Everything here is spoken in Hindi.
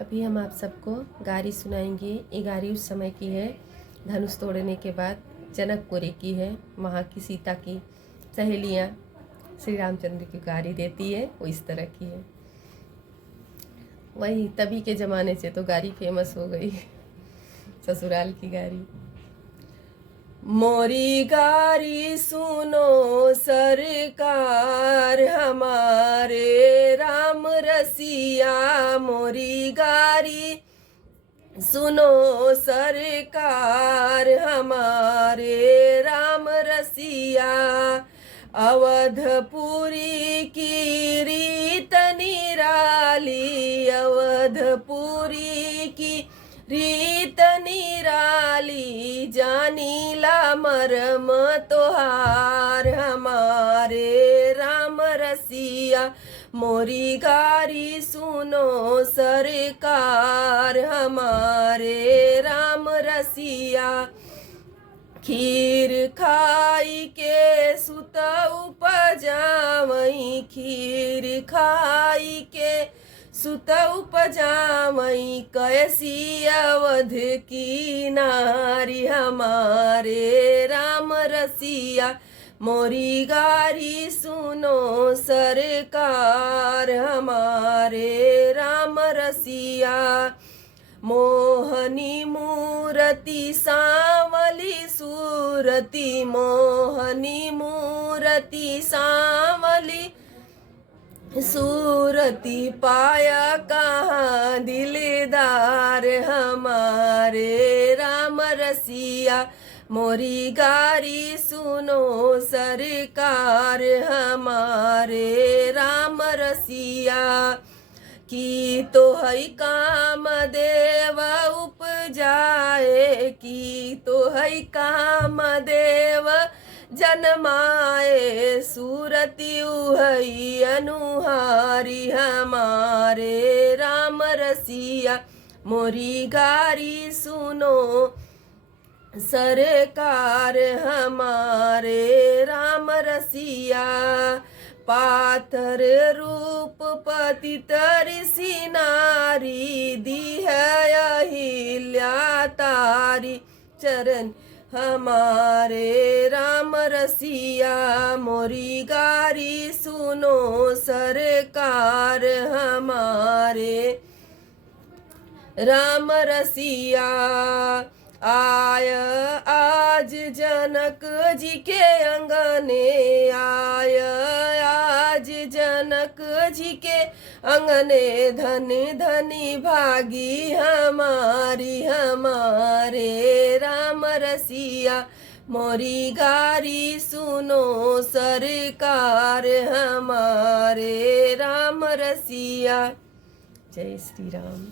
अभी हम आप सबको गारी सुनाएंगे। ये गारी उस समय की है, धनुष तोड़ने के बाद जनकपुरी की है। वहाँ की सीता की सहेलियाँ श्री रामचंद्र की गारी देती है, वो इस तरह की है। वही तभी के ज़माने से तो गारी फेमस हो गई ससुराल की गारी। मोरी गारी सुनो सरकार हमारे राम रसिया, मोरी गारी सुनो सरकार हमारे राम रसिया, अवधपुरी की रीत निराली, अवधपुरी की रीत निराली, जानीला मरम तोहार हमारे राम रसिया, मोरी गारी सुनो सरकार हमारे राम रसिया, खीर खाई के सुत उपजावई, खीर खाई के सुत उपजावई, कैसी अवध की नारी हमारे राम रसिया, मोरी गारी सुनो सरकार हमारे राम रसिया, मोहनी मूरति सांवली सूरति, मोहनी मूरति सांवली सूरति, पाया कहाँ दिलदार हमारे राम रसिया, मोरी गारी सुनो सरकार हमारे राम रसिया, की तो है काम देव उपजाए, की तो है काम देव जन्माए, सूरति उहई अनुहारी हमारे राम रसिया, मोरी गारी सुनो सरकार हमारे राम रसिया, पाथर रूप पतित ऋषि नारी, दी है अहिल्या तारी चरण हमारे राम रसिया, मोरी गारी सुनो सरकार हमारे राम रसिया, आय आज जनक जी के अंगने, आय आज जनक जी के अंगने, धन धनी भागी हमारी हमारे राम रसिया, मोरी गारी सुनो सरकार हमारे राम रसिया। जय श्री राम।